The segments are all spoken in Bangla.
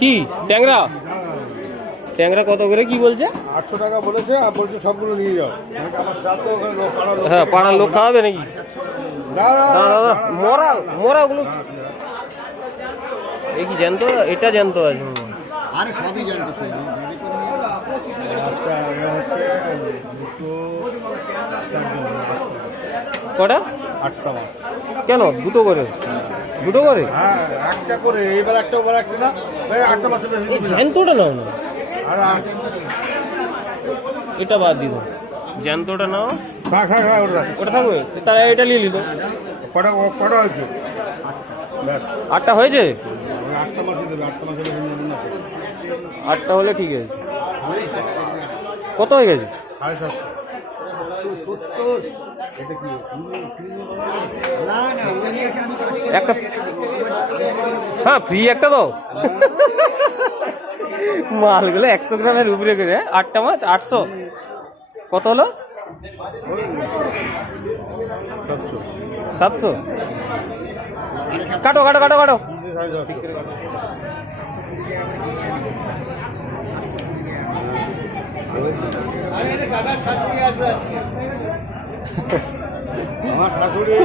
কি? ট্যাংরা? ট্যাংরা কত করে? কি বলছে? আটশো টাকা বলেছে আর বলছে সবগুলো নিয়ে যাও। হ্যাঁ পাড়ার লোক খাওয়াবে নাকি? মরা মরা ওগুলো এই কি জ্যান্ত? এটা জ্যান্ত আছে। আরে সবই জানতো চারজন, কটা? আটটা কেন? দুটো করে? দুটো করে? হ্যাঁ একটা করে। এইবার একটা ওবার একটা না? এই আটটা না। জ্যান্তটা নাও না। আর এটা বাদ দিল জ্যান্তটা নাও। খা খা খা ওটা রাখ। ওটা থাকবে? তারা এটা নিয়ে নিল। কটা কটা হয়েছে? আটটা হয়েছে? আটটা হলে ঠিক আছে। কত হয়ে গেছে? সাড়ে সাতশো। একটা হ্যাঁ ফ্রি একটা তো মালগুলো একশো গ্রামের উপরে করে? আটটা মাছ? আটশো। কত হলো? সাতশো। কাটো কাটো কাটো কাটো। আমার শাশুড়ি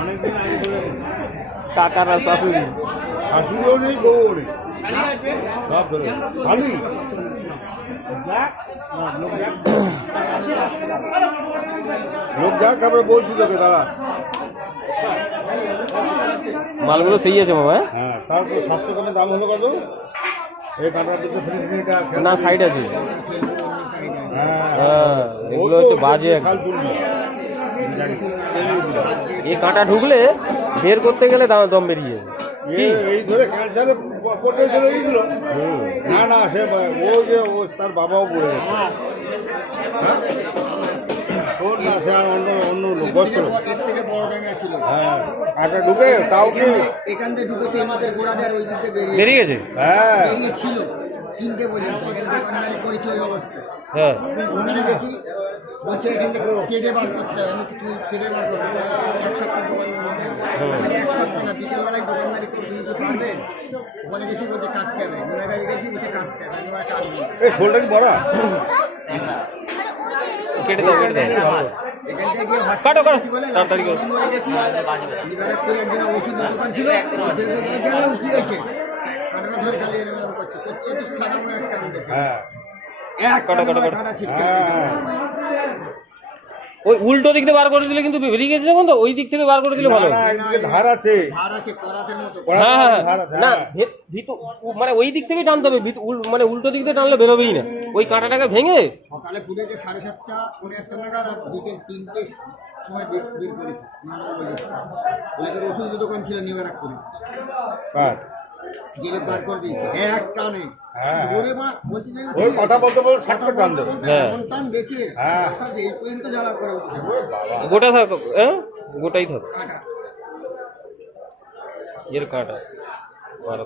অনেকদিন আগে ধরে কাকারা শাশুড়ি। শাশুড়িও নেই বউও নেই। সব ধরে খালি লোক যাক। তারপরে বলছি তোকে দাদা? মালগুলো সেই আছে বাবা হ্যাঁ? হ্যাঁ তারপর সাতশো টাকা দাম হলো কত? এই কাঁটার দিকে না সাইড আছে। হ্যাঁ হ্যাঁ এগুলো হচ্ছে বাজে এই কাঁটা ঢুকলে বের করতে গেলে দাম দম বেরিয়ে যাবে। এই ধরে ক্যান্সারে পড়ে চলে গেছিল না না সে ও যে ও তার বাবাও পড়ে গেছে। হ্যাঁ? ওর না সে অন্য অন্য লোক বয়স্ক থেকে বড় ট্যাংরা ছিল। হ্যাঁ। কাঁটা ঢুকে তাও কি? এখান থেকে- ঢুকেছে দেওয়ার ওই বেরিয়ে গেছে। হ্যাঁ। বেরিয়ে ছিল। তিনটে পর্যন্ত এখানে দোকানদারি করেছি ওই অবস্থায় হ্যাঁ। ওখানে গেছি বলছে এখান থেকে কেটে বার করতে হবে আমি কি তুই কেটে বার করতে এক সপ্তাহ দোকান আমি এক সপ্তাহ না বিকেলবেলায় দোকানদারি করে তুমি কি পারবে? ওখানে গেছি বলছে কাটতে হবে। দূরে গাড়ি গেছি বলছে কাটতে হবে আমি কাটবো এই শোলটা বড়? কেটে দাও কেটে দাও। এখান থেকে গিয়ে কাটো, কাটো। তাড়াতাড়ি করো। একদিন ওষুধের দোকান ছিল উঠে গেছে হ্যাঁ। হ্যাঁ। ওই উল্টো দিক থেকে বার করে দিলে কিন্তু বেরিয়ে গেছে যখন তো ওই দিক থেকে বার করে দিলে ভালো। ধার আছে। হ্যাঁ হ্যাঁ না। ভে- ভিতর মানে ওই দিক থেকে টানতে হবে ভিত- উল- মানে উল্টো দিক থেকে টানলে বেরোবেই না। ওই কাঁটাটাকে ভেঙে সকালে ফুটেছে সাড়ে সাতটা পৌনে একটা নাগাদ আর বিকেল তিনটে সময় বের বের করেছে। মানে ওষুধের দোকান ছিল নিয়ে রাখ করে কার? জেলে বার করে দিয়েছে। এক টানে হ্যাঁ, হ্যাঁ। বলছি যে ওই কথা বলতে বলতে কথা টান দেবে বলতে হ্যাঁ। এমন টান বেঁচে হ্যাঁ। কথা যে এই পর্যন্ত জ্বালা করে গোটা থাক হ্যাঁ? গোটাই থাক। এর কাটা। বারো।